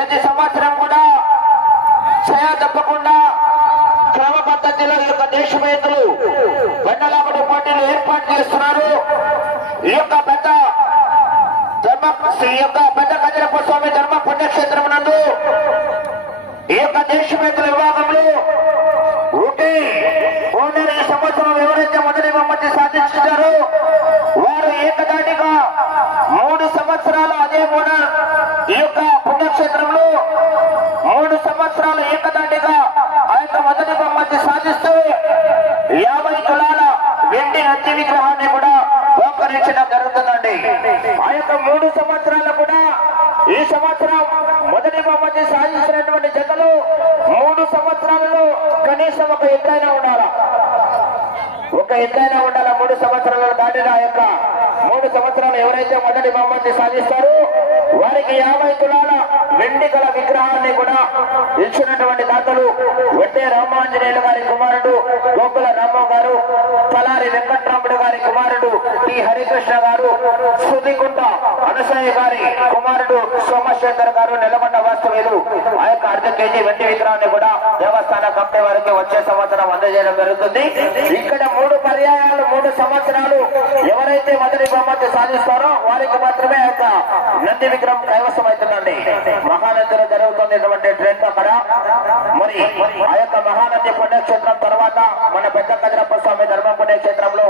ప్రతి సంవత్సరం కూడా క్షయ తప్పకుండా క్రమ పద్ధతిలో ఈ యొక్క దేశవేత్తలు బండలాపటి పోటీలు ఏర్పాటు చేస్తున్నారు. ఈ యొక్క పెద్ద ధర్మ ఈ యొక్క పెద్ద కజరప్ప స్వామి ధర్మ పుణ్యక్షేత్రం నందు ఈ యొక్క దేశవేత్తల విభాగంలో ఒకటి ఓనర్ ఈ సంవత్సరం ఎవరైతే మొదటి బహుమతి సాధించారో వారు ఏకదాటిగా మూడు సంవత్సరాలు అదే ఓనర్ ఈ యొక్క పుణ్యక్షేత్రంలో మూడు సంవత్సరాలు ఏకదాటిగా ఆ యొక్క మొదటి సాధిస్తూ యాభై తులాల వెండి నచ్చి విగ్రహాన్ని కూడా బహుకరించడం జరుగుతుందండి. ఆ యొక్క మూడు సంవత్సరాలు కూడా ఈ సంవత్సరం మొదటి బహుమతి సాధించినటువంటి జతలు మూడు సంవత్సరాలలో కనీసం ఒక ఎద్దైనా ఉండాలా? ఒక ఎద్దైనా ఉండాలా? మూడు సంవత్సరాలు దాటిన ఆ యొక్క మూడు ఎవరైతే మొదటి బహుమతి సాధిస్తారో వారికి యాభై తులాల వెండి గల విగ్రహాన్ని కూడా ఇచ్చినటువంటి దాతలు వడ్డే రామాంజనేయులు గారి కుమారుడు గోకుల రామ గారు తలారి వెంకట్రాముడు గారి కుమారుడు టి. హరికృష్ణ గారు సుదిగుంట అనసయ్య గారి కుమారుడు సోమశేఖర్ గారు నెలకొండ వాస్తవ్యులు. ఆ యొక్క అర్ధ కేజీ వెండి విగ్రహాన్ని కూడా దేవస్థాన కమిటీ వారికి వచ్చే సంవత్సరం అందజేయడం జరుగుతుంది. ఇక్కడ మూడు పర్యాయాలు మూడు సంవత్సరాలు ఎవరైతే మొదటి బహుమతి సాధిస్తారో వారికి మాత్రమే ఆ యొక్క నంది విగ్రహం కైవసం అవుతుందండి. మహానందిలో జరుగుతున్నటువంటి ట్రెండ్ అక్కడ. మరి ఆ యొక్క మహానంది పుణ్యక్షేత్రం తర్వాత మన పెద్ద కజరప్ప స్వామి ధర్మ పుణ్యక్షేత్రంలో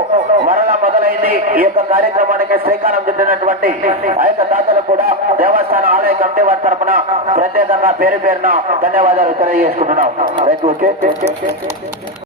మరలా మొదలైంది. ఈ యొక్క కార్యక్రమానికి శ్రీకారం చుట్టినటువంటి ఆ యొక్క దాతలు కూడా దేవస్థాన ఆలయ కమిటీ వారి తరఫున ప్రత్యేకంగా పేరు పేరున ధన్యవాదాలు తెలియజేసుకుంటున్నాం. Right okay